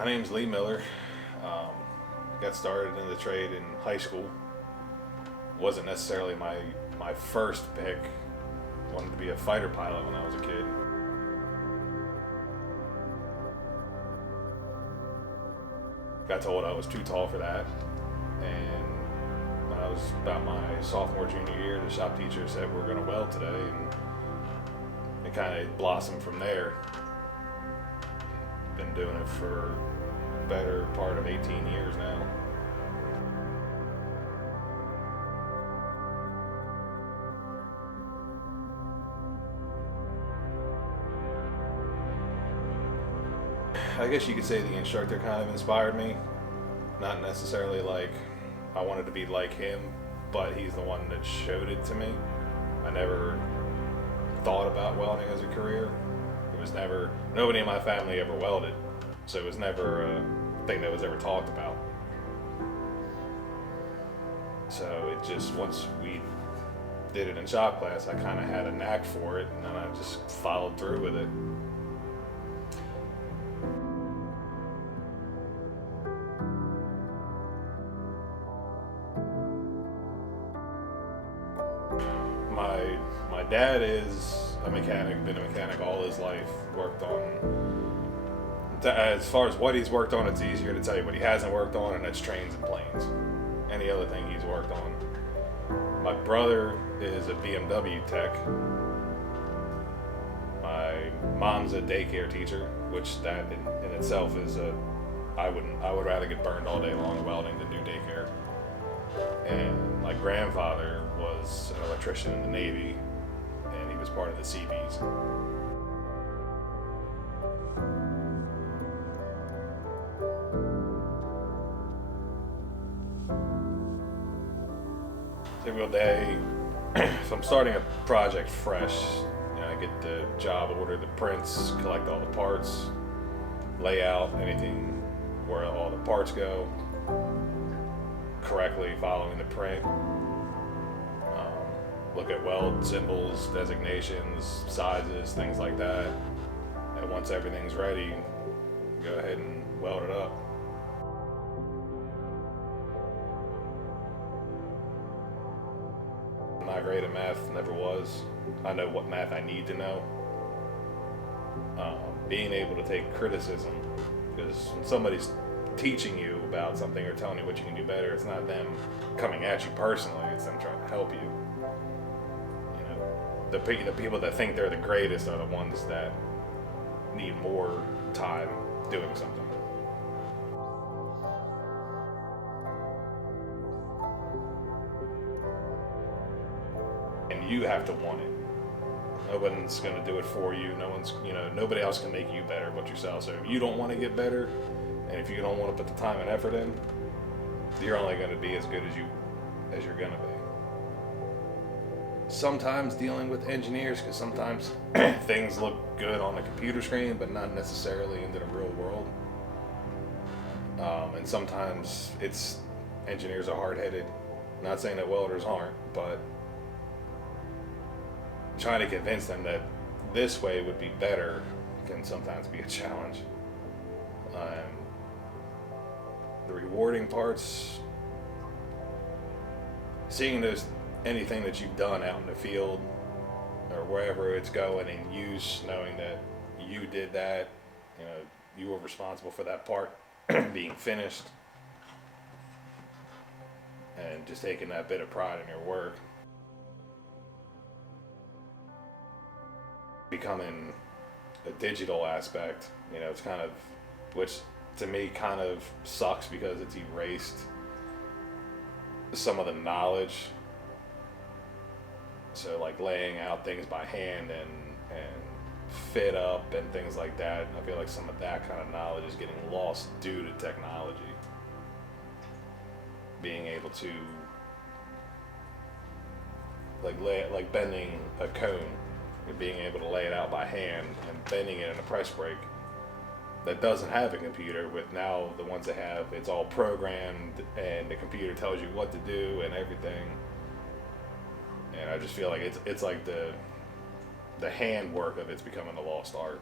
My name's Lee Miller. Um, got started in the trade in high school. Wasn't necessarily my first pick. Wanted to be a fighter pilot when I was a kid. Got told I was too tall for that, and when I was about my sophomore, junior year, the shop teacher said we're going to weld today, and it kind of blossomed from there. Been doing it for the better part of 18 years now. I guess you could say the instructor kind of inspired me. Not necessarily like I wanted to be like him, but he's the one that showed it to me. I never thought about welding as a career. It was never, nobody in my family ever welded, so it was never a thing that was ever talked about. So it just, once we did it in shop class, I kind of had a knack for it, and then I just followed through with it. My dad is a mechanic, been a mechanic all his life, worked on, as far as what he's worked on, it's easier to tell you what he hasn't worked on, and that's trains and planes. Any other thing he's worked on. My brother is a BMW tech. My mom's a daycare teacher, which that in itself is I would rather get burned all day long welding than do daycare. And my grandfather was an electrician in the Navy, and he was part of the Seabees. Typical day, if I'm starting a project fresh, I get the job, order the prints, collect all the parts, lay out anything where all the parts go, correctly following the print. Look at weld symbols, designations, sizes, things like that. And once everything's ready, go ahead and weld it up. I'm not great at math, never was. I know what math I need to know. Being able to take criticism, because when somebody's teaching you about something or telling you what you can do better, it's not them coming at you personally, it's them trying to help you. The people that think they're the greatest are the ones that need more time doing something. And you have to want it. Nobody's going to do it for you. Nobody else can make you better but yourself. So if you don't want to get better, and if you don't want to put the time and effort in, you're only going to be as good as you're going to be. Sometimes dealing with engineers, because sometimes things look good on the computer screen, but not necessarily into the real world. And sometimes engineers are hard-headed. Not saying that welders aren't, but trying to convince them that this way would be better can sometimes be a challenge. The rewarding parts, seeing anything that you've done out in the field or wherever it's going in use, knowing that you did that, you were responsible for that part being finished, and just taking that bit of pride in your work. Becoming a digital aspect, it's kind of, which to me kind of sucks because it's erased some of the knowledge. So like laying out things by hand and fit up and things like that, I feel like some of that kind of knowledge is getting lost due to technology. Being able to like bending a cone, and being able to lay it out by hand and bending it in a press brake that doesn't have a computer. With now the ones that have, it's all programmed and the computer tells you what to do and everything. And I just feel like it's like the handwork of it's becoming a lost art.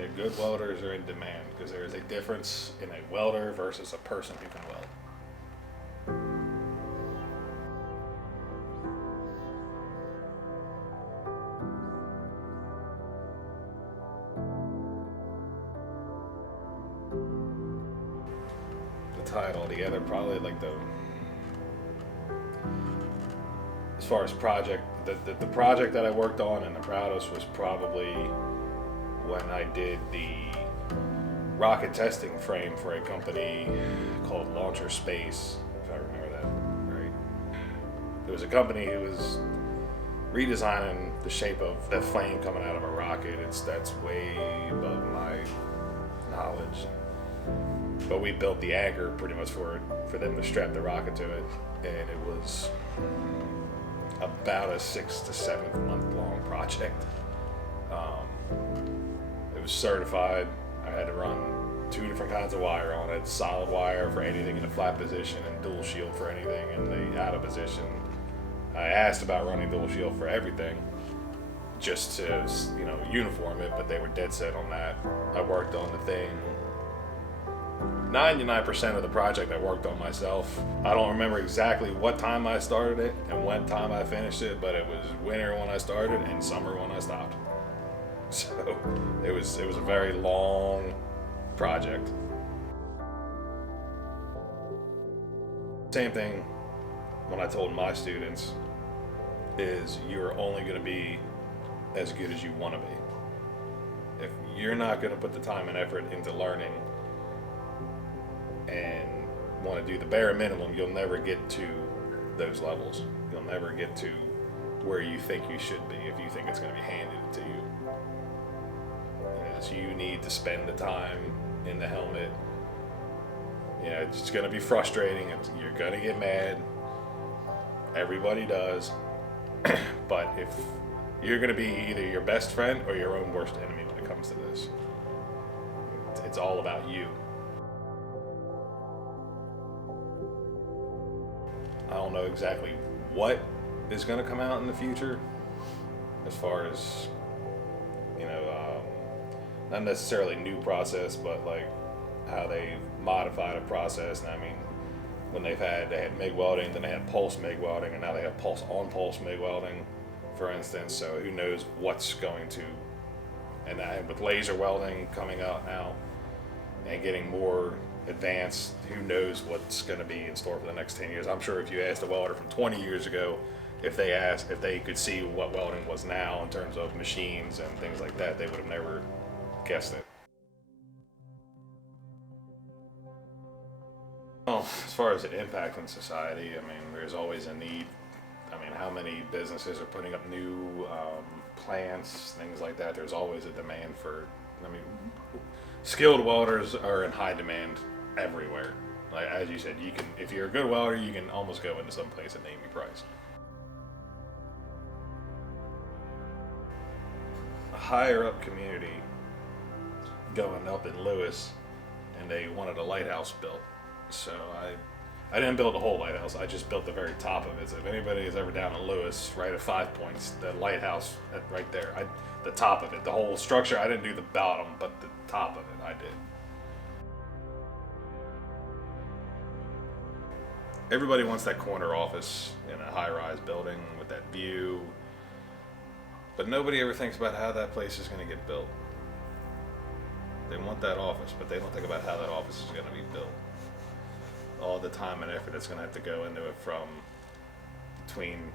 Yeah, good welders are in demand because there is a difference in a welder versus a person who can weld. To tie it all together, probably like as far as project, the project that I worked on and the proudest was probably when I did the rocket testing frame for a company called Launcher Space, if I remember that right. There was a company who was redesigning the shape of that flame coming out of a rocket. That's way above my knowledge. But we built the anchor pretty much for them to strap the rocket to it, and it was about a 6 to 7 month long project. It was certified. I had to run 2 different kinds of wire on it: solid wire for anything in the flat position, and dual shield for anything in the out of position. I asked about running dual shield for everything, just to uniform it, but they were dead set on that. I worked on the thing 99% of the project I worked on myself. I don't remember exactly what time I started it and what time I finished it, but it was winter when I started and summer when I stopped. So it was a very long project. Same thing when I told my students is you're only going to be as good as you want to be. If you're not going to put the time and effort into learning and want to do the bare minimum, you'll never get to those levels. You'll never get to where you think you should be if you think it's going to be handed to you. Because you need to spend the time in the helmet. It's going to be frustrating. You're going to get mad. Everybody does. But if you're going to be either your best friend or your own worst enemy when it comes to this, it's all about you. I don't know exactly what is going to come out in the future as far as, not necessarily new process, but like how they modified a process. And I mean, when they had MIG welding, then they had pulse MIG welding, and now they have pulse on pulse MIG welding, for instance. So who knows what's going to, and with laser welding coming out now and getting more advanced, who knows what's going to be in store for the next 10 years. I'm sure if you asked a welder from 20 years ago if they could see what welding was now in terms of machines and things like that, they would have never guessed it. Well, as far as the impact on society, I mean, there's always a need. I mean, how many businesses are putting up new plants, things like that? There's always a demand for, skilled welders are in high demand everywhere. Like, as you said, if you're a good welder, you can almost go into some place and name your price. A higher up community going up in Lewis, and they wanted a lighthouse built. So I didn't build the whole lighthouse. I just built the very top of it. So if anybody is ever down in Lewis, right at 5 Points, the lighthouse right there, the top of it, the whole structure. I didn't do the bottom, but the top of it I did. Everybody wants that corner office in a high-rise building with that view, but nobody ever thinks about how that place is going to get built. They want that office, but they don't think about how that office is going to be built. All the time and effort that's going to have to go into it, from between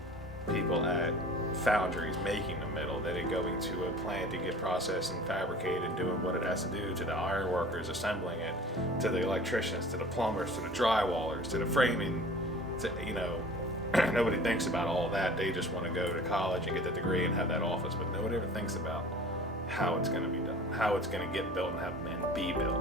people at foundries making the metal, then it going to a plant to get processed and fabricated, doing what it has to do, to the iron workers assembling it, to the electricians, to the plumbers, to the drywallers, to the framing, to, nobody thinks about all that. They just want to go to college and get that degree and have that office, but nobody ever thinks about how it's going to be done, how it's going to get built and be built.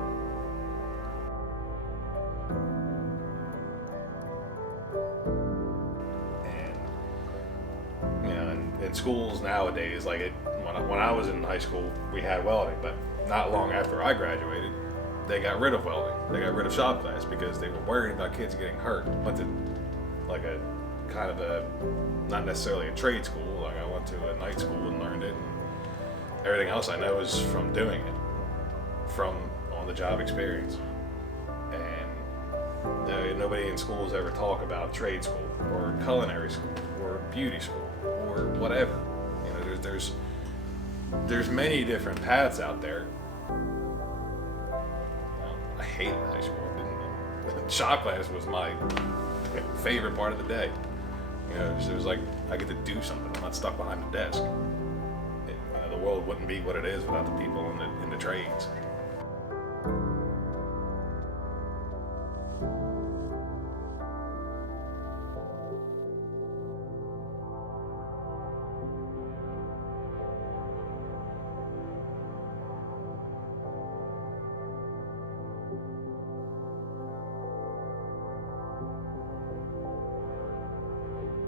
In schools nowadays, when I was in high school, we had welding, but not long after I graduated, they got rid of welding. They got rid of shop class because they were worried about kids getting hurt. Went to like a kind of a, not necessarily a trade school. Like I went to a night school and learned it. And everything else I know is from doing it. from on-the-job experience. And nobody in schools ever talk about trade school or culinary school or beauty school or whatever. You know, there's many different paths out there. I hated high school. Shop class was my favorite part of the day. You know, it was like I get to do something. I'm not stuck behind the desk. The world wouldn't be what it is without the people in the trades.